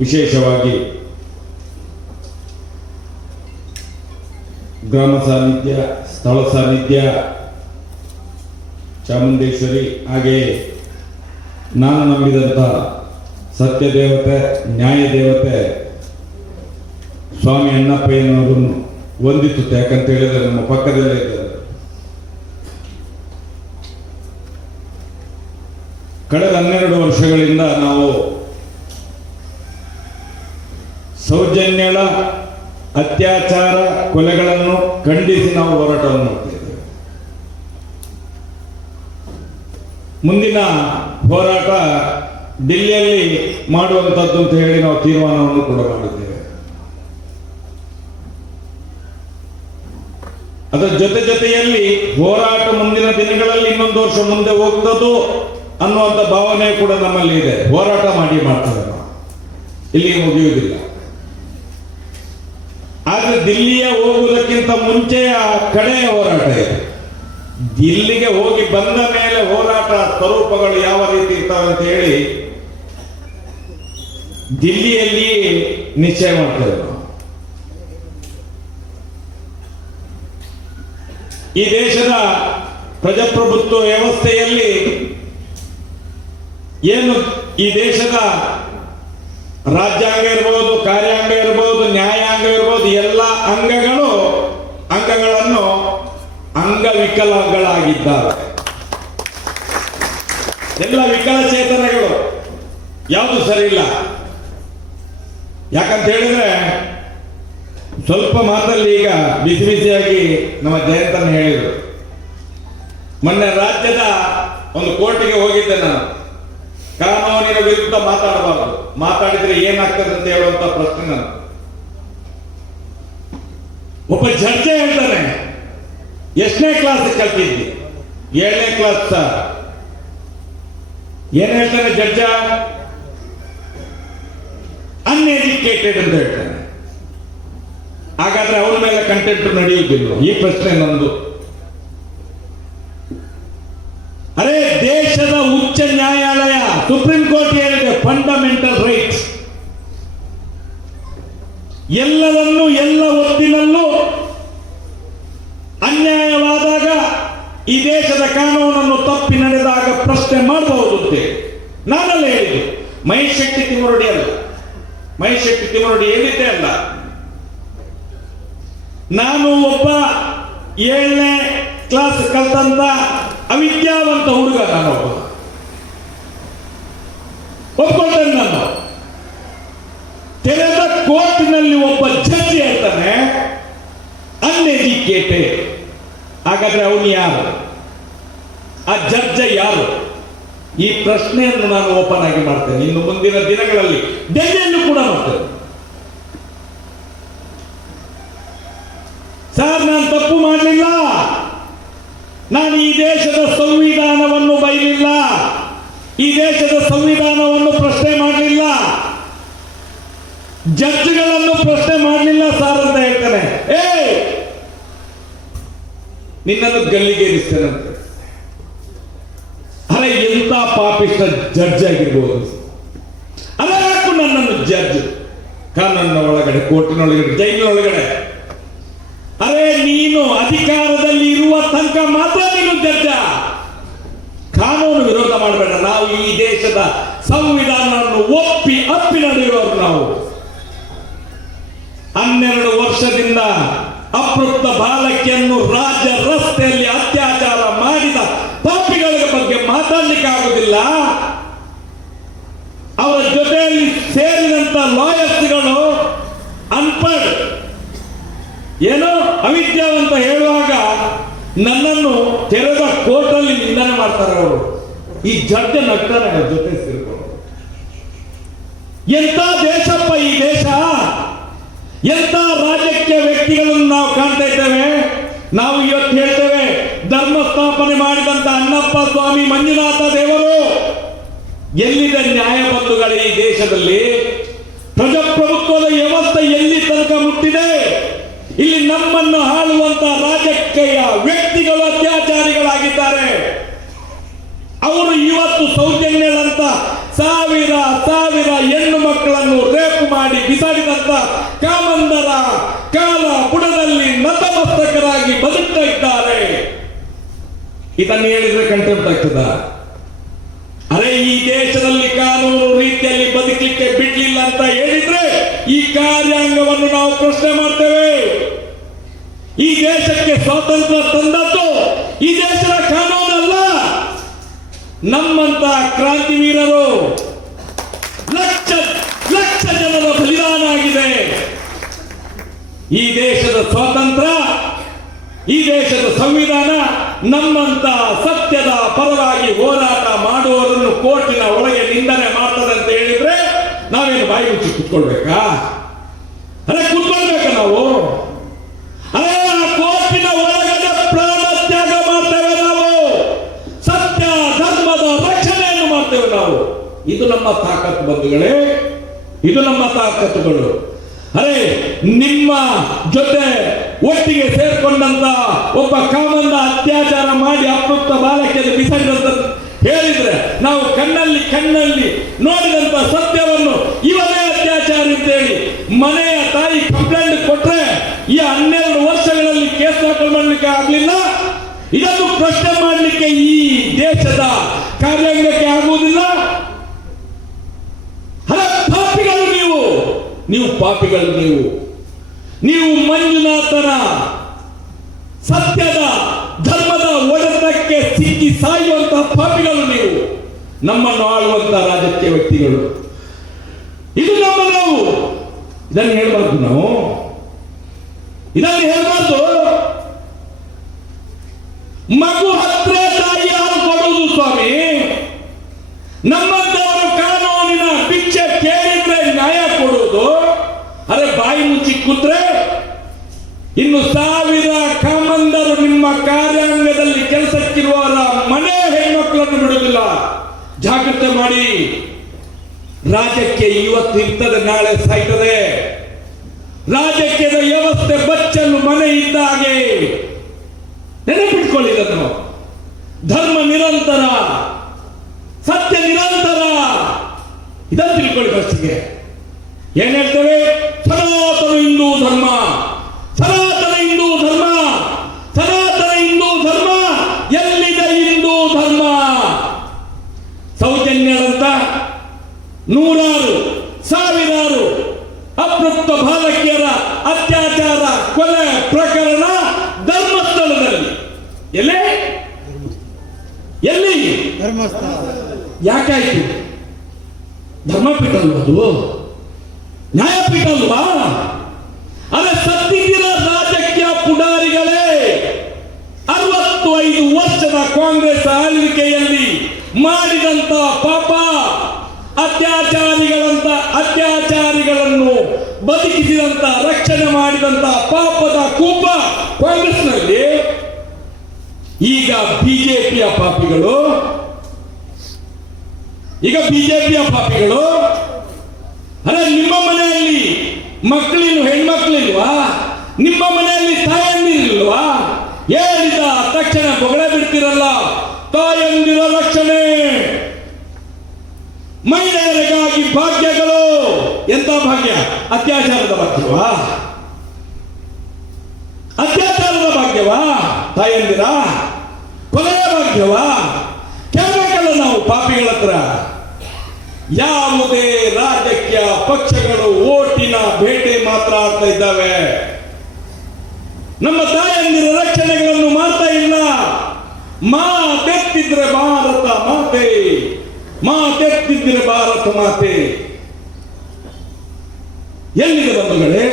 ವಿಶೇಷವಾಗಿ ಗ್ರಾಮ ಸಾನ್ನಿಧ್ಯ, ಸ್ಥಳ ಸಾನ್ನಿಧ್ಯ, ಚಾಮುಂಡೇಶ್ವರಿ ಹಾಗೆಯೇ ನಾನು ನಂಬಿದಂಥ ಸತ್ಯ ದೇವತೆ ನ್ಯಾಯ ದೇವತೆ ಸ್ವಾಮಿ ಅಣ್ಣಪ್ಪಯ್ಯನವರನ್ನು ವಂದಿಸುತ್ತೆ. ಯಾಕಂತ ಹೇಳಿದ್ರೆ ನಮ್ಮ ಪಕ್ಕದಲ್ಲೇ ಇದ್ದಾರೆ. ಕಳೆದ ಹನ್ನೆರಡು ವರ್ಷಗಳಿಂದ ನಾವು ಸೌಜನ್ಯಳ ಅತ್ಯಾಚಾರ ಕೊಲೆಗಳನ್ನು ಖಂಡಿಸಿ ನಾವು ಹೋರಾಟವನ್ನು ಮಾಡ್ತೇವೆ ಮುಂದಿನ ಹೋರಾಟ ದಿಲ್ಲಿಯಲ್ಲಿ ಮಾಡುವಂಥದ್ದು ಅಂತ ಹೇಳಿ ನಾವು ತೀರ್ಮಾನವನ್ನು ಕೂಡ ಮಾಡಿದ್ದೇವೆ. ಅದರ ಜೊತೆ ಜೊತೆಯಲ್ಲಿ ಹೋರಾಟ ಮುಂದಿನ ದಿನಗಳಲ್ಲಿ ಇನ್ನೊಂದು ವರ್ಷ ಮುಂದೆ ಹೋಗ್ತದ್ದು ಅನ್ನುವಂಥ ಭಾವನೆ ಕೂಡ ನಮ್ಮಲ್ಲಿ ಇದೆ. ಹೋರಾಟ ಮಾಡಿ ಮಾಡ್ತಾರೆ ಇಲ್ಲಿ ಮುಗಿಯುವುದಿಲ್ಲ. ಆದ್ರೆ ದಿಲ್ಲಿಯ ಹೋಗುವುದಕ್ಕಿಂತ ಮುಂಚೆ ಆ ಕಡೆಯ ಹೋರಾಟ ಇದೆ. ದಿಲ್ಲಿಗೆ ಹೋಗಿ ಬಂದ ಮೇಲೆ ಹೋರಾಟ ಸ್ವರೂಪಗಳು ಯಾವ ರೀತಿ ಇರ್ತಾವೆ ಅಂತ ಹೇಳಿ ದಿಲ್ಲಿಯಲ್ಲಿ ನಿಶ್ಚಯ ಮಾಡ್ತೇವೆ ಈ ದೇಶದ ಪ್ರಜಾಪ್ರಭುತ್ವ ವ್ಯವಸ್ಥೆಯಲ್ಲಿ ಏನು ಈ ದೇಶದ ರಾಜ್ಯಾಂಗ ಇರ್ಬೋದು, ಕಾರ್ಯಾಂಗ ಇರ್ಬೋದು, ನ್ಯಾಯಾಂಗ ಇರ್ಬೋದು, ಎಲ್ಲ ಅಂಗಗಳು ಅಂಗಗಳನ್ನು ಅಂಗವಿಕಲಗಳಾಗಿದ್ದಾರೆ. ಎಲ್ಲ ವಿಕಲಚೇತನಗಳು ಯಾವುದು ಸರಿ ಇಲ್ಲ? ಯಾಕಂತ ಹೇಳಿದ್ರೆ ಸ್ವಲ್ಪ ಮಾತಲ್ಲಿ ಈಗ ಬಿಸಿ ಬಿಸಿಯಾಗಿ ನಮ್ಮ ಜಯಂತನ ಹೇಳಿದರು. ಮೊನ್ನೆ ರಾಜ್ಯದ ಒಂದು ಕೋರ್ಟಿಗೆ ಹೋಗಿದ್ದೆ ನಾನು. ಕಾನೂನಿನ ವಿರುದ್ಧ ಮಾತಾಡಬಾರದು ಮಾತಾಡಿದ್ರೆ ಏನಾಗ್ತದೆ ಅಂತ ಹೇಳುವಂತ ಪ್ರಶ್ನೆ ನಾನು ಒಬ್ಬ ಜಡ್ಜೆ ಹೇಳ್ತಾನೆ ಎಷ್ಟನೇ ಕ್ಲಾಸ್ ಕಲ್ತಿದ್ದಿ ಏಳನೇ ಕ್ಲಾಸ್ ಸರ್ ಏನ್ ಹೇಳ್ತಾನೆ ಜಡ್ಜ ಅನ್ಎಜುಕೇಟೆಡ್ ಅಂತ ಹೇಳ್ತಾನೆ ಹಾಗಾದ್ರೆ ಅವನ ಮೇಲೆ ಕಂಟೆಂಟ್ ನಡೆಯುವುದಿಲ್ಲ ಈ ಪ್ರಶ್ನೆ ನಂದು ಅರೆ ದೇಶದ ಉಚ್ಚ ನ್ಯಾಯಾಲಯ ಸುಪ್ರೀಂ ಕೋರ್ಟ್ ಹೇಳಿದೆ ಫಂಡಮೆಂಟಲ್ ರೈಟ್ಸ್ ಎಲ್ಲವನ್ನೂ ಎಲ್ಲ ಹೊತ್ತಿನಲ್ಲೂ ಅನ್ಯಾಯವಾದಾಗ ಈ ದೇಶದ ಕಾನೂನನ್ನು ತಪ್ಪಿ ನಡೆದಾಗ ಪ್ರಶ್ನೆ ಮಾಡಬಹುದು ನಾನಲ್ಲ ಹೇಳಿದ್ದು. ಮಹೇಶ್ ಶೆಟ್ಟಿ ತಿಮರಡಿ ಅಲ್ಲ. ಮಹೇಶ್ ಶೆಟ್ಟಿ ಏನಿದೆ ಅಲ್ಲ? ನಾನು ಒಬ್ಬ ಏಳನೇ ಕ್ಲಾಸ್ ಕಲ್ತಂತ ಅವಿದ್ಯಾವಂತ ಹುಡುಗ ನಾನೊಬ್ಬ. ಒಪ್ಕೊಳ್ತೇನೆ ನಾನು. ತೆರೆದ ಕೋರ್ಟಿನಲ್ಲಿ ಒಬ್ಬ ಜಡ್ಜಿ ಹೇಳ್ತಾನೆ ಅನ್ಎಜುಕೇಟೆಡ್. ಹಾಗಾದ್ರೆ ಅವನು ಯಾರು? ಆ ಜಡ್ಜ ಯಾರು? ಈ ಪ್ರಶ್ನೆಯನ್ನು ನಾನು ಓಪನ್ ಆಗಿ ಮಾಡ್ತೇನೆ. ಇನ್ನು ಮುಂದಿನ ದಿನಗಳಲ್ಲಿ ಡೆಲ್ಲಿಯಲ್ಲೂ ಕೂಡ ಮಾಡ್ತೇನೆ. ಸರ್, ನಾನು ತಪ್ಪು ಮಾಡಲಿಲ್ಲ. ನಾನು ಈ ದೇಶದ ಸಂವಿಧಾನವನ್ನು ಬೈಲಿಲ್ಲ. ಈ ದೇಶದ ಸಂವಿಧಾನವನ್ನು ಪ್ರಶ್ನೆ ಮಾಡಲಿಲ್ಲ. ಜಡ್ಜ್ಗಳನ್ನು ಪ್ರಶ್ನೆ ಮಾಡಲಿಲ್ಲ ಸರ್ ಅಂತ ಹೇಳ್ತಾನೆ. ಏ ನಿನ್ನನ್ನು ಗಲ್ಲಿಗೇರಿಸ್ತಾರೆ ಅರೆ ಎಂತ ಪಾಪಿಷ್ಟ ಜಡ್ಜ್ ಆಗಿರ್ಬೋದು. ಅದಕ್ಕೂ ನನ್ನನ್ನು ಜಡ್ಜ್? ಕಾನೂನಿನ ಒಳಗಡೆ, ಕೋರ್ಟಿನೊಳಗಡೆ, ಜೈಲಿನೊಳಗಡೆ. ಅರೆ, ನೀನು ಅಧಿಕಾರದಲ್ಲಿ ಇರುವ ತನಕ ಮಾತ್ರ ನೀನು ಜಡ್ಜ? ಕಾನೂನು ಈ ದೇಶದ ಸಂವಿಧಾನವನ್ನು ಒಪ್ಪಿ ಅಪ್ಪಿ ನಾವು. ಹನ್ನೆರಡು ವರ್ಷದಿಂದ ಅಪೃಪ್ತ ಬಾಲಕಿಯನ್ನು ರಾಜ್ಯ ರಸ್ತೆಯಲ್ಲಿ ಅತ್ಯಾಚಾರ ಮಾಡಿದ ಪಾಪಿಗಳ ಬಗ್ಗೆ ಮಾತಾಡಲಿಕ್ಕೆ ಆಗುದಿಲ್ಲ ಅವರ ಜೊತೆಯಲ್ಲಿ ಸೇರಿದಂತ ಲಾಯರ್ಸ್ಗಳು ಅನ್ಪಡ್. ಏನೋ ಅವಿದ್ಯಾವಂತ ಹೇಳುವಾಗ ನನ್ನನ್ನು ತೆರೆದ ಕೋರ್ಟಲ್ಲಿ ನಿಂದನೆ ಮಾಡ್ತಾರೆ ಅವರು. ಈ ಜಡ್ಜ್ ನಗ್ತಾರೆ ಜೊತೆ ಸೇರ್ಕೊಂಡು. ಎಂತ ದೇಶಪ್ಪ ಈ ದೇಶ? ಎಂತ ರಾಜಕೀಯ ವ್ಯಕ್ತಿಗಳನ್ನು ನಾವು ಕಾಣ್ತಾ ಇದ್ದೇವೆ? ನಾವು ಇವತ್ತು ಹೇಳ್ತೇವೆ ಧರ್ಮ ಸ್ಥಾಪನೆ ಮಾಡಿದಂತ ಅಣ್ಣಪ್ಪ ಸ್ವಾಮಿ ಮಂಜುನಾಥ ದೇವರು ಎಲ್ಲಿದೆ ನ್ಯಾಯ ಈ ದೇಶದಲ್ಲಿ? ಪ್ರಜಾಪ್ರಭುತ್ವದ ವ್ಯವಸ್ಥೆ ಎಲ್ಲಿ ತನಕ ಮುಟ್ಟಿದೆ? ಇಲ್ಲಿ ನಮ್ಮನ್ನು ಆಳುವಂತ ರಾಜಕೀಯ ವ್ಯಕ್ತಿಗಳು, ಅತ್ಯಾಚಾರಿಗಳಾಗಿದ್ದಾರೆ. ಅವರು ಇವತ್ತು ಸೌಜನ್ಯದಂತ ಸಾವಿರ ಸಾವಿರ ಹೆಣ್ಣು ಮಕ್ಕಳನ್ನು ರೇಪ್ ಮಾಡಿ ಬಿಸಾಡಿದಂತ ಕಾಮಂದರ ಕಾಲ ಬುಡದಲ್ಲಿ ನತಮಸ್ತಕರಾಗಿ ಬದುಕ್ತಾ ಇದ್ದಾರೆ. ಇದನ್ನು ಹೇಳಿದ್ರೆ ಕಂಟೆಂಪ್ಟ್ ಅರೆ, ಈ ದೇಶದಲ್ಲಿ ಕಾನೂನು ರೀತಿಯಲ್ಲಿ ಬದುಕಲಿಕ್ಕೆ ಬಿಡ್ಲಿಲ್ಲ ಅಂತ ಹೇಳಿದ್ರೆ ಈ ಕಾರ್ಯಾಂಗವನ್ನು ನಾವು ಪ್ರಶ್ನೆ ಮಾಡ್ತೇವೆ. ಈ ದೇಶಕ್ಕೆ ಸ್ವಾತಂತ್ರ್ಯ ತಂದದ್ದು ಈ ದೇಶದ ನಮ್ಮಂತ ಕ್ರಾಂತಿವೀರರು ಲಕ್ಷ ಲಕ್ಷ ಜನರ ಬಲಿದಾನ ಆಗಿದೆ. ಈ ದೇಶದ ಸ್ವಾತಂತ್ರ್ಯ, ಈ ದೇಶದ ಸಂವಿಧಾನ ನಮ್ಮಂತ ಸತ್ಯದ ಪರವಾಗಿ ಹೋರಾಟ ಮಾಡುವವರನ್ನು ಕೋರ್ಟಿನ ಒಳಗೆ ನಿಂದನೆ ಮಾಡ್ತದೆ ಅಂತ ಹೇಳಿದ್ರೆ ನಾವೇನು ಬಾಯಿ ಮುಚ್ಚಿ ಕುತ್ಕೊಳ್ಬೇಕಾ ಅರೆ ಕುತ್ಕೊಳ್ಬೇಕಾ ನಾವು ಅರೆ ಆ ಕೋರ್ಟಿನ ಒಳಗಡೆ ಪ್ರಾಣ ತ್ಯಾಗ ಮಾಡ್ತೇವೆ ನಾವು ಸತ್ಯ ಧರ್ಮದ ರಕ್ಷಣೆಯನ್ನು ಮಾಡ್ತೇವೆ ನಾವು ಇದು ನಮ್ಮ ತಾಕತ್ತು ಬಂಧುಗಳೇ, ಇದು ನಮ್ಮ ತಾಕತ್ತುಗಳು. ಅರೆ, ನಿಮ್ಮ ಜೊತೆ ಒಟ್ಟಿಗೆ ಸೇರ್ಕೊಂಡಂತ ಒಬ್ಬ ಕಾಮಂದ ಅತ್ಯಾಚಾರ ಮಾಡಿ ಅಪೃಪ್ತ ಬಾಲಕಿಯನ್ನು ಬಿಸಾಡಿದಂತ ಹೇಳಿದ್ರೆ, ನಾವು ಕಣ್ಣಲ್ಲಿ ಕಣ್ಣಲ್ಲಿ ನೋಡಿದಂತ ಸತ್ಯವನ್ನು ಇವನೇ ಅತ್ಯಾಚಾರ ಅಂತೇಳಿ ಮನೆಯ ತಾಯಿ ಕಂಪ್ಲೇಂಟ್ ಕೊಟ್ರೆ ಈ ಹನ್ನೆರಡು ವರ್ಷಗಳಲ್ಲಿ ಕೇಸ್ ದಾಖಲು ಮಾಡಲಿಕ್ಕೆ ಆಗ್ಲಿಲ್ಲ. ಇದನ್ನು ಪ್ರಶ್ನೆ ಮಾಡಲಿಕ್ಕೆ ಈ ದೇಶದ ಕಾರ್ಯಾಂಗಕ್ಕೆ ಆಗುವುದಿಲ್ಲ ಹಲ ಪಾಪಿಗಳು ನೀವು ನೀವು ಪಾಪಿಗಳು ನೀವು. ನೀವು ಮಂಜುನಾಥನ ಸತ್ಯದ ಧರ್ಮದ ಒಡೆತಕ್ಕೆ ಸಿಕ್ಕಿ ಸಾಯುವಂತಹ ಪಾಪಿಗಳು ನೀವು. ನಮ್ಮನ್ನು ಆಳುವಂತಹ ರಾಜಕೀಯ ವ್ಯಕ್ತಿಗಳು. ಇದು ನಮ್ಮ ನಾವು. ಇದನ್ನು ಹೇಳ್ಬಾರ್ದು ನಾವು. ಇದನ್ನು ಹೇಳ್ಬಾರ್ದು ಮಗು ಹತ್ರ ತಾಯಿ ಹಾಲು ಕೊಡುವುದು ಸ್ವಾಮಿ ನಮ್ಮಂತವರು ಕಾನೂನಿನ ಭಿಕ್ಷೆ ಕೇಳಿದ್ರೆ ನ್ಯಾಯ ಕೊಡುವುದು ಅರೆ ಬಾಯಿ ಮುಚ್ಚಿ ಕೂತ್ರೆ ಇನ್ನು ಸಾವಿರ ಕಾಮಂದರು ನಿಮ್ಮ ಕಾರ್ಯಾಂಗದಲ್ಲಿ ಕೆಲಸಕ್ಕಿರುವವರ ಮನೆ ಹೆಣ್ಮಕ್ಳನ್ನು ಬಿಡುವುದಿಲ್ಲ. ಜಾಗ್ರತೆ ಮಾಡಿ. ರಾಜ್ಯಕ್ಕೆ ಇವತ್ತು ಇರ್ತದೆ, ನಾಳೆ ಸಾಯ್ತದೆ. ರಾಜಕೀಯದ ವ್ಯವಸ್ಥೆ ಬಚ್ಚಲು ಮನೆ ಇದ್ದ ಹಾಗೆ ನೆನಪಿಟ್ಕೊಳ್ಳಿ ಇದನ್ನು ಧರ್ಮ ನಿರಂತರ, ಸತ್ಯ ನಿರಂತರ. ಇದನ್ನು ತಿಳ್ಕೊಳ್ಳಿ ಫಸ್ಟಿಗೆ. ಏನ್ ಹೇಳ್ತೇವೆ ಸನಾತನ ಹಿಂದೂ ಧರ್ಮ ಸನಾತನ ಹಿಂದೂ ಧರ್ಮ ಸನಾತನ ಹಿಂದೂ ಧರ್ಮ ಎಲ್ಲಿದೆ ಹಿಂದೂ ಧರ್ಮ ಸೌಜನ್ಯದಂತ ನೂರಾರು ಸಾವಿರಾರು ಅಪ್ರಪ್ತ ಬಾಲಕಿಯರ ಅತ್ಯಾಚಾರ ಕೊಲೆ ಪ್ರಕರಣ ಧರ್ಮಸ್ಥಳದಲ್ಲಿ ಎಲ್ಲೇ? ಎಲ್ಲಿ? ಧರ್ಮಸ್ಥಳ ಯಾಕಾಯ್ತು? ಧರ್ಮಪೀಠ ಅಲ್ವಾ ಅದು? ನ್ಯಾಯಪೀಠ ಅಲ್ವಾ? ಅರೆ ಸತ್ತಿಗಿರ ರಾಜಕೀಯ ಪುಡಾರಿಗಳೇ ಅರವತ್ತು ಐದು ವರ್ಷದ ಕಾಂಗ್ರೆಸ್ ಆಳ್ವಿಕೆಯಲ್ಲಿ ಮಾಡಿದಂತ ಪಾಪ ಅತ್ಯಾಚಾರಿಗಳಂತ ಅತ್ಯಾಚಾರಿಗಳನ್ನು ಬದುಕಿಸಿದಂತ, ರಕ್ಷಣೆ ಮಾಡಿದಂತ ಪಾಪದ ಕೂಪ ಕಾಂಗ್ರೆಸ್ನಲ್ಲಿ ಈಗ ಬಿಜೆಪಿಯ ಪಾಪಿಗಳು, ಈಗ ಬಿಜೆಪಿಯ ಪಾಪಿಗಳು ಅಲ್ಲ ನಿಮ್ಮ ಮನೆಯಲ್ಲಿ ಮಕ್ಕಳಿಲ್ವ, ಹೆಣ್ಮಕ್ಳಿಲ್ವಾ? ನಿಮ್ಮ ಮನೆಯಲ್ಲಿ ತಾಯಂದಿರಿಲ್ವಾ ಹೇಳಿದ ತಕ್ಷಣ ಬೊಗಳೆ ಬಿಡ್ತಿರಲ್ಲ. ತಾಯಂದಿರ ರಕ್ಷಣೆ. ಮಹಿಳೆಯರಿಗಾಗಿ ಭಾಗ್ಯಗಳು. ಎಂತ ಭಾಗ್ಯ? ಅತ್ಯಾಚಾರದ ಭಾಗ್ಯವಾ? ಅತ್ಯಾಚಾರದ ಭಾಗ್ಯವಾ, ತಾಯಂದಿರ? ಭಾಗ್ಯವಾ ಕೇಳಬೇಕಲ್ಲ ನಾವು ಪಾಪಿಗಳ ಹತ್ರ. ಯಾವುದೇ ರಾಜಕೀಯ ಪಕ್ಷಗಳು ಓಟಿನ ಬೇಟೆ ಮಾತ್ರ ಆಡ್ತಾ ಇದ್ದಾವೆ. ನಮ್ಮ ತಾಯಂದಿರ ರಕ್ಷಣೆಗಳನ್ನು ಮಾಡ್ತಾ ಇಲ್ಲ. ಮಾತೆತ್ತಿದ್ರೆ ಭಾರತ ಮಾತೆ. ಮಾತೆತ್ತಿದ್ರೆ ಭಾರತ ಮಾತೆ. ಎಲ್ಲಿದೆ ಬಂಧುಗಳೇ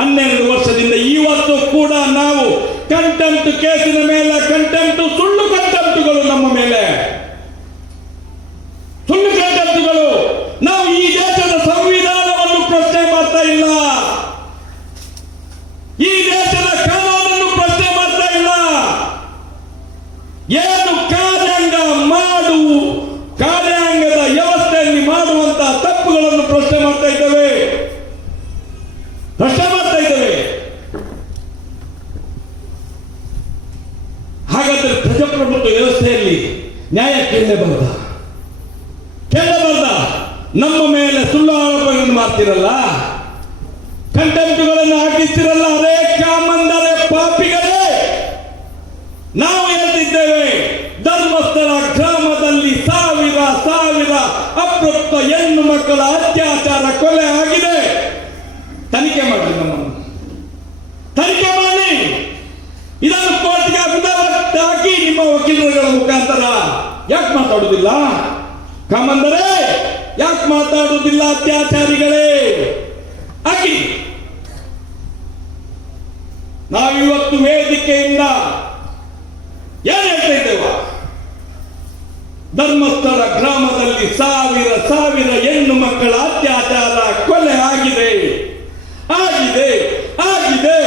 ಹನ್ನೆರಡು ವರ್ಷದಿಂದ ಇವತ್ತು ಕೂಡ ನಾವು ಕಂಟೆಂಟ್ ಕೇಸಿನ ಮೇಲೆ ಕಂಟೆಂಟ್ ಸುಳ್ಳು ಕಂಟೆಂಟ್ಗಳು ನಮ್ಮ ಮೇಲೆ ಸುಳ್ಳು ಕಂಟೆಂಟ್ಗಳು ನಾವು ಈ ದೇಶದ ಸಂವಿಧಾನವನ್ನು ಪ್ರಶ್ನೆ ಮಾಡ್ತಾ ಇಲ್ಲ ಈ ದೇಶದ ಕಾನೂನನ್ನು ಪ್ರಶ್ನೆ ಮಾಡ್ತಾ ಇಲ್ಲ ಏನು ಕಾರ್ಯಾಂಗ ಮಾಡು ಕಾರ್ಯಾಂಗದ ವ್ಯವಸ್ಥೆಯಲ್ಲಿ ಮಾಡುವಂತ ತಪ್ಪುಗಳನ್ನು ಪ್ರಶ್ನೆ ಮಾಡ್ತಾ ಇದ್ದೇವೆ ಪ್ರಶ್ನೆ ಮಾಡ್ತಾ ಇದ್ದೇವೆ ಹಾಗಾದ್ರೆ ಪ್ರಜಾಪ್ರಭುತ್ವ ವ್ಯವಸ್ಥೆಯಲ್ಲಿ ನ್ಯಾಯ ಕೇಳಲೇಬಾರ್ದ ಕೇಳಬಾರ್ದ ನಮ್ಮ ಮೇಲೆ ಸುಳ್ಳು ಆರೋಪಗಳನ್ನು ಮಾಡ್ತಿರಲ್ಲ ಕಂಟೆಂಪ್ಟ್ಗಳನ್ನು ಹಾಕಿಸ್ತಿರಲ್ಲ ಅದೇ ಕಾಮಂದರೆ ಪಾಪಿಗಳೇ. ನಾವು ಹೇಳ್ತಿದ್ದೇವೆ ಧರ್ಮಸ್ಥಳ ಗ್ರಾಮದಲ್ಲಿ ಸಾವಿರ ಸಾವಿರ ಅಪೃಪ್ತ ಹೆಣ್ಣು ಮಕ್ಕಳ ಅತ್ಯಾಚಾರ ಕೊಲೆ ಆಗಿದೆ. ತನಿಖೆ ಮಾಡಿ ನಮ್ಮನ್ನು. ತನಿಖೆ ಮಾಡಿ ಇದನ್ನು ಕೋರ್ಟ್ಗೆ ಹಾಕಿ ನಿಮ್ಮ ವಕೀಲರುಗಳ ಮುಖಾಂತರ. ಯಾಕೆ ಮಾತಾಡುದಿಲ್ಲ? ಕಾಮಂದರೆ ಯಾಕೆ ಮಾತಾಡುವುದಿಲ್ಲ ಅತ್ಯಾಚಾರಿಗಳೇ? ಆಗಿ ನಾವಿವತ್ತು ವೇದಿಕೆಯಿಂದ ಏನ್ ಹೇಳ್ತಾ ಇದ್ದೇವ? ಧರ್ಮಸ್ಥಳ ಗ್ರಾಮದಲ್ಲಿ ಸಾವಿರ ಸಾವಿರ ಹೆಣ್ಣು ಮಕ್ಕಳ ಅತ್ಯಾಚಾರ ಕೊಲೆ ಆಗಿದೆ ಆಗಿದೆ ಆಗಿದೆ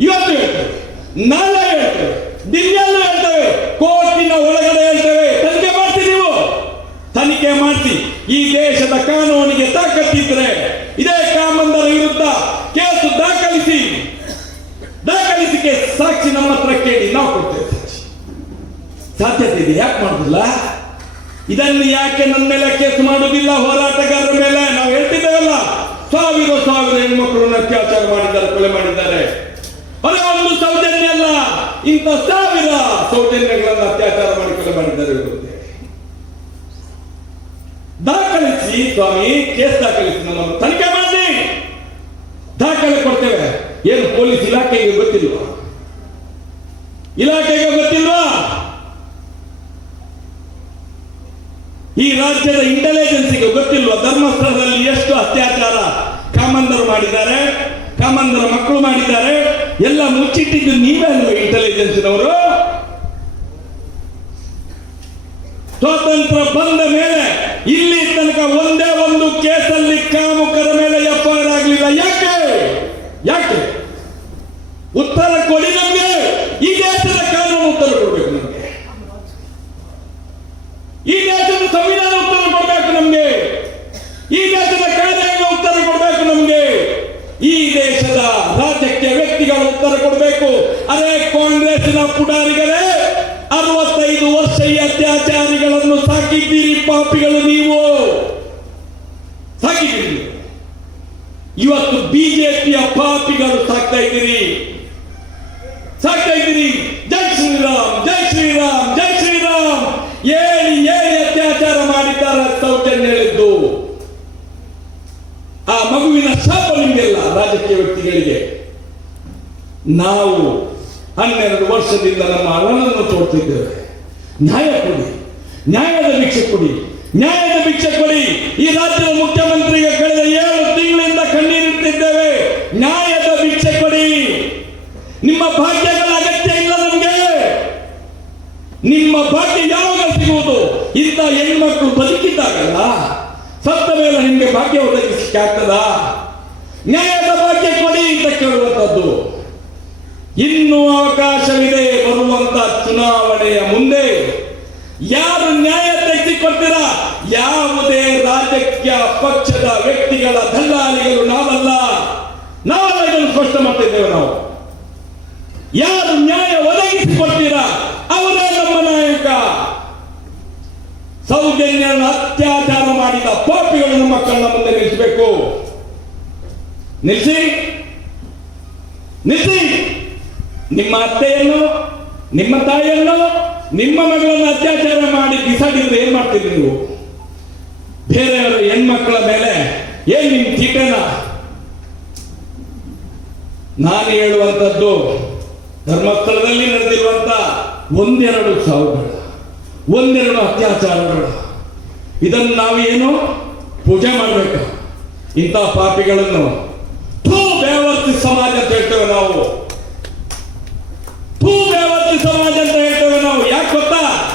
ಇವತ್ತು ಹೇಳ್ತೇವೆ ನಾಳೆ ಹೇಳ್ತೇವೆ ದಿನಲ್ಲೂ ಹೇಳ್ತೇವೆ ಕೋರ್ಟಿನ ಒಳಗಡೆ ಹೇಳ್ತೇವೆ ತನಿಖೆ ಮಾಡ್ತೀವಿ ನೀವು ತನಿಖೆ ಮಾಡಿಸಿ ಈ ದೇಶದ ಕಾನೂನಿಗೆ ತಾಕತ್ತಿದ್ರೆ ಇದೇ ಕಾಮಂದರ ವಿರುದ್ಧ ಕೇಸು ದಾಖಲಿಸಿ ಸಾಕ್ಷಿ ನಮ್ಮ ಹತ್ರ ಕೇಳಿ, ನಾವು ಕೊಡ್ತೇವೆ ಸಾಧ್ಯತೆ ಇದೆ, ಯಾಕೆ ಮಾಡುದಿಲ್ಲ? ಇದನ್ನು ಯಾಕೆ ನನ್ನ ಮೇಲೆ ಕೇಸ್ ಮಾಡುವುದಿಲ್ಲ ಹೋರಾಟಗಾರರ ಮೇಲೆ? ನಾವು ಹೇಳ್ತಿದ್ದೇವಲ್ಲ, ಸಾವಿರ ಸಾವಿರ ಹೆಣ್ಮಕ್ಳನ್ನ ಅತ್ಯಾಚಾರ ಮಾಡಿದ್ದಾರೆ, ಕೊಲೆ ಮಾಡಿದ್ದಾರೆ. ಬರೀ ಒಂದು ಸೌಜನ್ಯ ಅಲ್ಲ, ಇಂಥ ಸಾವಿರ ಸೌಜನ್ಯಗಳನ್ನು ಅತ್ಯಾಚಾರ ಮಾಡಿ ಕೊಲೆ ಮಾಡಿದ್ದಾರೆ ದಾಖಲಿಸಿ, ಸ್ವಾಮಿ, ಕೇಸ್ ದಾಖಲಿಸಿ ನಮ್ಮನ್ನು ತನಿಖೆ ಮಾಡಿ. ದಾಖಲೆ ಕೊಡ್ತೇವೆ. ಏನು ಪೊಲೀಸ್ ಇಲಾಖೆಗೆ ಗೊತ್ತಿಲ್ವಾ? ಇಲಾಖೆಗೆ ಗೊತ್ತಿಲ್ವಾ? ಈ ರಾಜ್ಯದ ಇಂಟೆಲಿಜೆನ್ಸಿಗೆ ಗೊತ್ತಿಲ್ವಾ? ಧರ್ಮಸ್ಥಳದಲ್ಲಿ ಎಷ್ಟು ಅತ್ಯಾಚಾರ ಕಾಮಂದರು ಮಾಡಿದ್ದಾರೆ, ಕಾಮಂದರ ಮಕ್ಕಳು ಮಾಡಿದ್ದಾರೆ ಎಲ್ಲ ಮುಚ್ಚಿಟ್ಟಿದ್ದು ನೀವೇ ಅಲ್ವಾ ಇಂಟೆಲಿಜೆನ್ಸ್ನವರು ಸ್ವಾತಂತ್ರ್ಯ ಬಂದ ಮೇಲೆ ಇಲ್ಲಿ ತನಕ ಒಂದೇ ಒಂದು ಕೇಸಲ್ಲಿ ಕಾಮುಕರ ಮೇಲೆ ಎಫ್ಐಆರ್ ಆಗಲಿಲ್ಲ. ಯಾಕೆ? ಯಾಕೆ? ಉತ್ತರ ಕೊಡಿ ನಮ್ಗೆ ಈ ದೇಶದ ಕಾನೂನು ಉತ್ತರ ಕೊಡ್ಬೇಕು ನಮ್ಗೆ ಈ ದೇಶದ ಸಂವಿಧಾನ ಉತ್ತರ ಕೊಡ್ಬೇಕು ನಮ್ಗೆ ಈ ದೇಶದ ಕಾಯ್ದೆಗೆ ಉತ್ತರ ಕೊಡ್ಬೇಕು ನಮ್ಗೆ ಈ ರಾಜಕೀಯ ವ್ಯಕ್ತಿಗಳು ಉತ್ತರ ಕೊಡಬೇಕು. ಅದೇ ಕಾಂಗ್ರೆಸ್ನ ಪುಡಾರಿಗಳೇ, ಅರವತ್ತೈದು ವರ್ಷ ಈ ಅತ್ಯಾಚಾರಿಗಳನ್ನು ಸಾಕಿದ್ದೀರಿ ಪಾಪಿಗಳು ನೀವು. ಸಾಕಿದ್ದೀರಿ. ಇವತ್ತು ಬಿಜೆಪಿಯ ಪಾಪಿಗಳು ಸಾಕ್ತಾ ಇದ್ದೀರಿ ಸಾಕ್ತಾ ಇದ್ದೀರಿ ಜೈ ಶ್ರೀರಾಮ್ ಜೈ ಶ್ರೀರಾಮ್ ಜೈ ಶ್ರೀರಾಮ್ ಏಳಿ ಏಳಿ ಅತ್ಯಾಚಾರ ಮಾಡಿದ್ದಾರೆ ಸೌಜನ್ಯ ಹೇಳಿದ್ದು ಆ ಮಗುವಿನ ಶಾಪ ನಿಮಗೆಲ್ಲ ರಾಜಕೀಯ ವ್ಯಕ್ತಿಗಳಿಗೆ ನಾವು ಹನ್ನೆರಡು ವರ್ಷದಿಂದ ನಮ್ಮ ಅರಣ್ಯವನ್ನು ತೋರ್ತಿದ್ದೇವೆ. ನ್ಯಾಯ ಕೊಡಿ. ನ್ಯಾಯದ ಭಿಕ್ಷೆ ಕೊಡಿ. ನ್ಯಾಯದ ಭಿಕ್ಷೆ ಕೊಡಿ. ಈ ರಾಜ್ಯದ ಮುಖ್ಯಮಂತ್ರಿಗೆ ಕಳೆದ ಏಳು ತಿಂಗಳಿಂದ ಕಣ್ಣೀರಿಟ್ಟಿದ್ದೇವೆ ನ್ಯಾಯದ ಭಿಕ್ಷೆ ಕೊಡಿ. ನಿಮ್ಮ ಭಾಗ್ಯಗಳ ಅಗತ್ಯ ಇಲ್ಲ ನಮಗೆ. ನಿಮ್ಮ ಭಾಗ್ಯ ಯಾವಾಗ ಸಿಗುವುದು? ಇಂಥ ಹೆಣ್ಮಕ್ಳು ಬದುಕಿದ್ದಾಗಲ್ಲ ಸತ್ತ ಮೇಲೆ ನಿಮಗೆ ಭಾಗ್ಯ ಒದಗಿಸಲಿಕ್ಕೆ ಆಗ್ತದ? ನ್ಯಾಯದ ಭಾಗ್ಯ ಕೊಡಿ ಅಂತ ಕೇಳುವಂತದ್ದು ಇನ್ನೂ ಅವಕಾಶವಿದೆ ಬರುವಂತ ಚುನಾವಣೆಯ ಮುಂದೆ. ಯಾರು ನ್ಯಾಯ ತೆಗೆದುಕೊಡ್ತೀರಾ ಯಾವುದೇ ರಾಜಕೀಯ ಪಕ್ಷದ ವ್ಯಕ್ತಿಗಳ ದಲ್ಲಾಳಿಗಳು ನಾವಲ್ಲ. ನಾವೆಲ್ಲ ಇದನ್ನು ಸ್ಪಷ್ಟ ಮಾಡ್ತಿದ್ದೇವೆ ನಾವು. ಯಾರು ನ್ಯಾಯ ಒದಗಿಸಿಕೊಡ್ತೀರಾ ಅವರೇ ನಮ್ಮ ನಾಯಕ. ಸೌಜನ್ಯನ ಅತ್ಯಾಚಾರ ಮಾಡಿದ ಪಾಪಿಗಳು ನಮ್ಮ ಕಣ್ಣ ಮುಂದೆ ನಿಲ್ಲಿಸಬೇಕು. ನಿಲ್ಲಿಸಿ. ನಿಲ್ಲಿಸಿ. ನಿಮ್ಮ ಅತ್ತೆಯನ್ನು, ನಿಮ್ಮ ತಾಯಿಯನ್ನು, ನಿಮ್ಮ ಮಗಳನ್ನು ಅತ್ಯಾಚಾರ ಮಾಡಿ ಬಿಸಾಡಿದ್ರೆ ಏನ್ ಮಾಡ್ತೀರಿ ನೀವು? ಬೇರೆಯವರ ಹೆಣ್ಮಕ್ಳ ಮೇಲೆ ಏನ್ ನಿಮ್ ತೀಟನ ನಾನು ಹೇಳುವಂತದ್ದು ಧರ್ಮಸ್ಥಳದಲ್ಲಿ ನಡೆದಿರುವಂತ ಒಂದೆರಡು ಸಾವುಗಳು, ಒಂದೆರಡು ಅತ್ಯಾಚಾರಗಳು, ಇದನ್ನು ನಾವೇನು ಪೂಜೆ ಮಾಡಬೇಕು? ಇಂಥ ಪಾಪಿಗಳನ್ನು ಸಮಾಜ ಹೇಳ್ತೇವೆ ನಾವು. ಸಮಾಜ ಅಂತ ಹೇಳ್ತೇವೆ ನಾವು. ಯಾಕೆ ಗೊತ್ತಾ?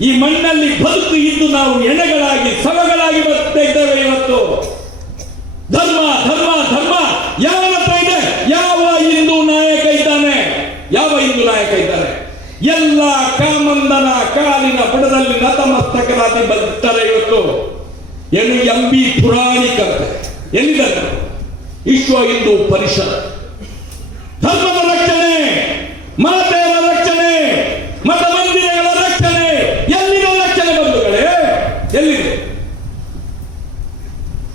ಈ ಮಣ್ಣಲ್ಲಿ ಬದುಕು ಇದ್ದು ನಾವು ಎಣೆಗಳಾಗಿ ಸವಗಳಾಗಿ ಬರ್ತಾ ಇದ್ದೇವೆ ಇವತ್ತು. ಧರ್ಮ ಧರ್ಮ ಧರ್ಮ. ಯಾವ ಇದೆ? ಯಾವ ಹಿಂದೂ ನಾಯಕ ಇದ್ದಾನೆ? ಯಾವ ಹಿಂದೂ ನಾಯಕ ಇದ್ದಾನೆ? ಎಲ್ಲ ಕಾಮಂದನ ಕಾಲಿನ ಬಡದಲ್ಲಿ ನತಮಸ್ತಕರಾಗಿ ಬದುಕ್ತಾರೆ ಇವತ್ತು. ಏನು ಎಂಬಿ ಪುರಾಣಿಕತೆ ಎಲ್ಲಿದ್ದಾರೆ ವಿಶ್ವ ಹಿಂದೂ ಪರಿಷತ್. ಧರ್ಮದ ರಕ್ಷಣೆ. ರಕ್ಷಣೆ ಮತ ಮಂದಿರಗಳ ರಕ್ಷಣೆ. ಎಲ್ಲಿದೆ ರಕ್ಷಣೆ ಬಂಧುಗಳೇ? ಎಲ್ಲಿದೆ?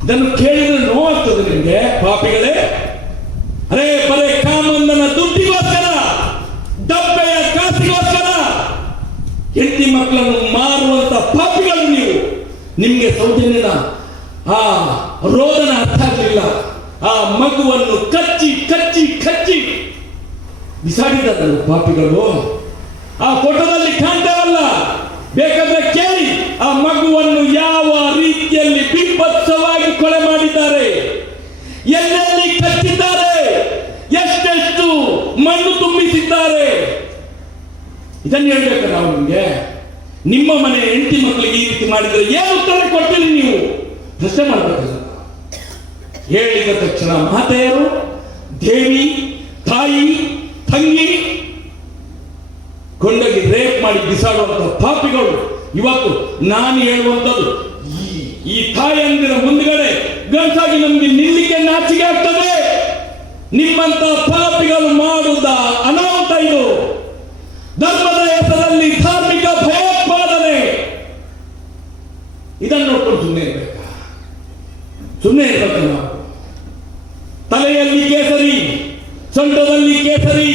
ಇದನ್ನು ಕೇಳಿದ್ರೆ ನೋವಾಗ್ತದೆ ನಿಮಗೆ, ಪಾಪಿಗಳೇ. ಅರೇ ಪರೇ ಕಾಮಂದನ ದುಡ್ಡಿಗೋಸ್ಕರ, ಡಬ್ಬೆಯ ಕಾಸಿಗೋಸ್ಕರ. ಹೆಂಡತಿ ಮಕ್ಕಳನ್ನು ಮಾರುವಂತ ಪಾಪಿಗಳು ನೀವು. ನಿಮಗೆ ಸೌಜನ್ಯದ ಆ ರೋದನ ಅರ್ಥ ಆಗಲಿಲ್ಲ. ಆ ಮಗುವನ್ನು ಕಚ್ಚಿ ಕಚ್ಚಿ ಕಚ್ಚಿ. ಬಿಸಾಡಿದ ಪಾಪಿಗಳು. ಆ ಫೋಟೋದಲ್ಲಿ ಕಾಣ್ತೇವಲ್ಲ ಬೇಕಾದ್ರೆ ಕೇಳಿ. ಆ ಮಗುವನ್ನು ಯಾವ ರೀತಿಯಲ್ಲಿ ಬಿಂಬತ್ಸವಾಗಿ ಕೊಲೆ ಮಾಡಿದ್ದಾರೆ? ಎಲ್ಲೆಲ್ಲಿ ಕಚ್ಚಿದ್ದಾರೆ? ಎಷ್ಟೆಷ್ಟು ಮಣ್ಣು ತುಂಬಿಸಿದ್ದಾರೆ? ಇದನ್ನು ಹೇಳ್ಬೇಕು ನಾವು ನಿಮಗೆ. ನಿಮ್ಮ ಮನೆ ಹೆಂಡತಿ ಮಕ್ಕಳಿಗೆ ಈ ರೀತಿ ಮಾಡಿದ್ರೆ ಏನು ಉತ್ತರ ಕೊಡ್ತೀರಿ ನೀವು? ಪ್ರಶ್ನೆ ಮಾಡಬೇಕು ಹೇಳಿದ ತಕ್ಷಣ ಮಾತೆಯರು, ದೇವಿ, ತಾಯಿ, ತಂಗಿ ಕೊಂಡೋಗಿ ರೇಪ್ ಮಾಡಿ ಬಿಸಾಡುವಂತಹ ಪಾಪಿಗಳು. ಇವತ್ತು ನಾನು ಹೇಳುವಂಥದ್ದು, ಈ ತಾಯಂದಿರ ಮುಂದ್ಗಡೆ ಗಂಟಾಗಿ ನಮಗೆ ನಿಲ್ಲಿಕೆ ನಾಚಿಕೆ ಆಗ್ತದೆ. ನಿಮ್ಮಂತ ಪಾಪಿಗಳು ಮಾಡುವುದ ಅನಾಹುತ ಇದು. ಧರ್ಮದ ಹೆಸರಲ್ಲಿ ಧಾರ್ಮಿಕ ಭಯೋತ್ಪಾದನೆ. ಇದನ್ನು ನೋಡ್ಕೊಂಡು ಸುಮ್ಮನೆ ಇರಬೇಕು? ಸುಮ್ಮನೆ ಇರ್ಬೇಕು ನಾವು ತಲೆಯಲ್ಲಿ ಕೇಸರಿ ಸೊಂಟದಲ್ಲಿ ಕೇಸರಿ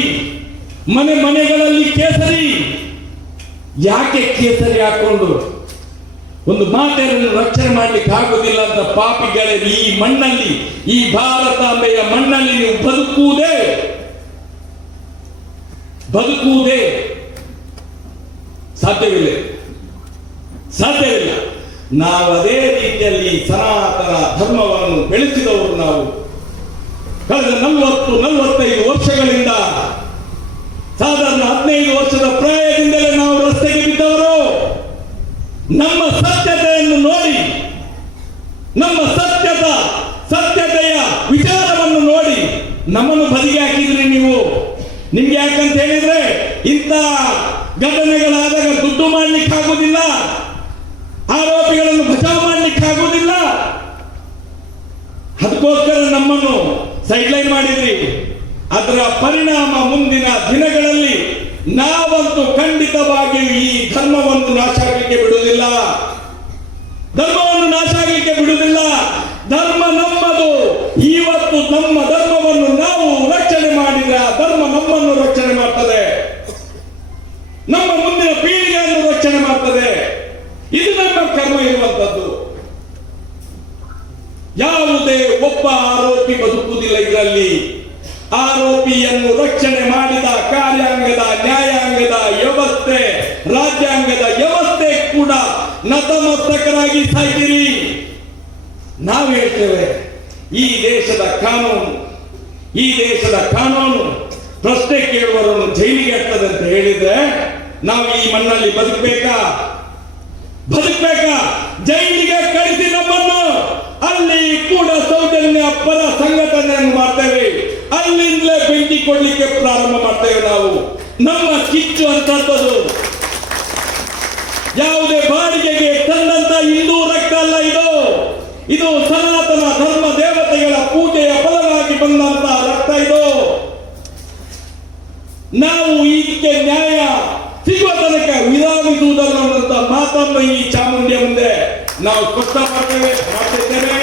ಮನೆ ಮನೆಗಳಲ್ಲಿ ಕೇಸರಿ ಯಾಕೆ ಕೇಸರಿ ಹಾಕೊಂಡು ಒಂದು ಮಾತೆಯನ್ನು ರಕ್ಷಣೆ ಮಾಡ್ಲಿಕ್ಕೆ ಆಗುದಿಲ್ಲ ಅಂತ ಪಾಪಿಗಳೇ, ಈ ಮಣ್ಣಲ್ಲಿ, ಈ ಭಾರತಾಂಬೆಯ ಮಣ್ಣಲ್ಲಿ ನೀವು ಬದುಕುವುದೇ? ಬದುಕುವುದೇ? ಸಾಧ್ಯವಿಲ್ಲ. ಸಾಧ್ಯವಿಲ್ಲ. ನಾವು ಅದೇ ರೀತಿಯಲ್ಲಿ ಸನಾತನ ಧರ್ಮವನ್ನು ಬೆಳೆಸಿದವರು ನಾವು. ಕಳೆದ ನಲವತ್ತು, ನಲವತ್ತೈದು ವರ್ಷಗಳಿಂದ, ಸಾಧಾರಣ ಹದಿನೈದು ವರ್ಷದ ಪ್ರಾಯದಿಂದಲೇ ನಮ್ಮ ಸತ್ಯತೆಯನ್ನು ನೋಡಿ, ನಮ್ಮ ಸತ್ಯದ ಸತ್ಯತೆಯ ವಿಚಾರವನ್ನು ನೋಡಿ ನಮ್ಮನ್ನು ಬದಿಗೆ ಹಾಕಿದ್ರಿ ನೀವು. ನಿಮ್ಗೆ ಯಾಕಂತ ಹೇಳಿದ್ರೆ, ಇಂಥ ಘಟನೆಗಳಾದಾಗ ದುಡ್ಡು ಮಾಡ್ಲಿಕ್ಕೆ ಆಗುದಿಲ್ಲ, ಆರೋಪಿಗಳನ್ನು ಬಚಾವ್ ಮಾಡ್ಲಿಕ್ಕೆ ಆಗುದಿಲ್ಲ. ಅದಕ್ಕೋಸ್ಕರ ನಮ್ಮನ್ನು ಸೈಡ್ಲೈನ್ ಮಾಡಿದ್ರಿ. ಅದರ ಪರಿಣಾಮ ಮುಂದಿನ ದಿನಗಳಲ್ಲಿ ನಾವಂತೂ ಖಂಡಿತವಾಗಿ ಈ ಧರ್ಮವನ್ನು ನಾಶ ಆಗಲಿಕ್ಕೆ ಬಿಡುವುದಿಲ್ಲ. ಧರ್ಮವನ್ನು ನಾಶ ಆಗಲಿಕ್ಕೆ ಬಿಡುವುದಿಲ್ಲ. ಧರ್ಮ ನಮ್ಮದು. ಇವತ್ತು ನಮ್ಮ ಧರ್ಮವನ್ನು ನಾವು ರಕ್ಷಣೆ ಮಾಡಿದ ಧರ್ಮ ನಮ್ಮನ್ನು ರಕ್ಷಣೆ ಮಾಡ್ತದೆ. ನಮ್ಮ ಮುಂದಿನ ಪೀಳಿಗೆಯನ್ನು ರಕ್ಷಣೆ ಮಾಡ್ತದೆ. ಇದು ನಮ್ಮ ಕರ್ಮ ಇರುವಂತದ್ದು ಯಾವುದೇ ಒಬ್ಬ ಆರೋಪಿ ಬದುಕುವುದಿಲ್ಲ ಇದರಲ್ಲಿ. ಆರೋಪಿಯನ್ನು ರಕ್ಷಣೆ ಮಾಡಿದ ಕಾರ್ಯಾಂಗದ, ನ್ಯಾಯಾಂಗದ ವ್ಯವಸ್ಥೆ, ರಾಜ್ಯಾಂಗದ ವ್ಯವಸ್ಥೆ ಕೂಡ ನತಮಸ್ತಕರಾಗಿ ಸಾಯ್ತೀರಿ ನಾವು ಹೇಳ್ತೇವೆ, ಈ ದೇಶದ ಕಾನೂನು, ಈ ದೇಶದ ಕಾನೂನು ಪ್ರಶ್ನೆ ಕೇಳುವವರನ್ನು ಜೈಲಿಗೆ ಹೇಳಿದ್ರೆ ನಾವು ಈ ಮಣ್ಣಲ್ಲಿ ಬದುಕಬೇಕಾ? ಬದುಕಬೇಕಾ ಜೈಲಿಗೆ ಕಳಿಸಿ ನಮ್ಮನ್ನು ಅಲ್ಲಿ ಕೂಡ ಸೌಜನ್ಯ ಪರ ಸಂಘಟನೆಯನ್ನು ಮಾಡ್ತೇವೆ ಕೊಡ್ಲಿಕ್ಕೆ ಪ್ರಾರಂಭ ಮಾಡ್ತೇವೆ ನಾವು. ನಮ್ಮ ಕಿಚ್ಚು ಅಂತದ್ದು ಯಾವುದೇ ಬಾಡಿಗೆಗೆ ತಂದಂತ ಹಿಂದೂ ರಕ್ತ ಅಲ್ಲ ಇದು. ಇದು ಸನಾತನ ಧರ್ಮ ದೇವತೆಗಳ ಪೂಜೆಯ ಫಲವಾಗಿ ಬಂದಂತ ರಕ್ತ ಇದು. ನಾವು ಇದಕ್ಕೆ ನ್ಯಾಯ ಸಿಗುವ ತನಕ ವಿಧಾನಿಸುವುದನ್ನು ಮಾತನ್ನು ಈ ಚಾಮುಂಡಿಯ ಮುಂದೆ ನಾವು ಸ್ಪಷ್ಟ ಮಾಡ್ತೇವೆ ಮಾಡ್ತಿದ್ದೇವೆ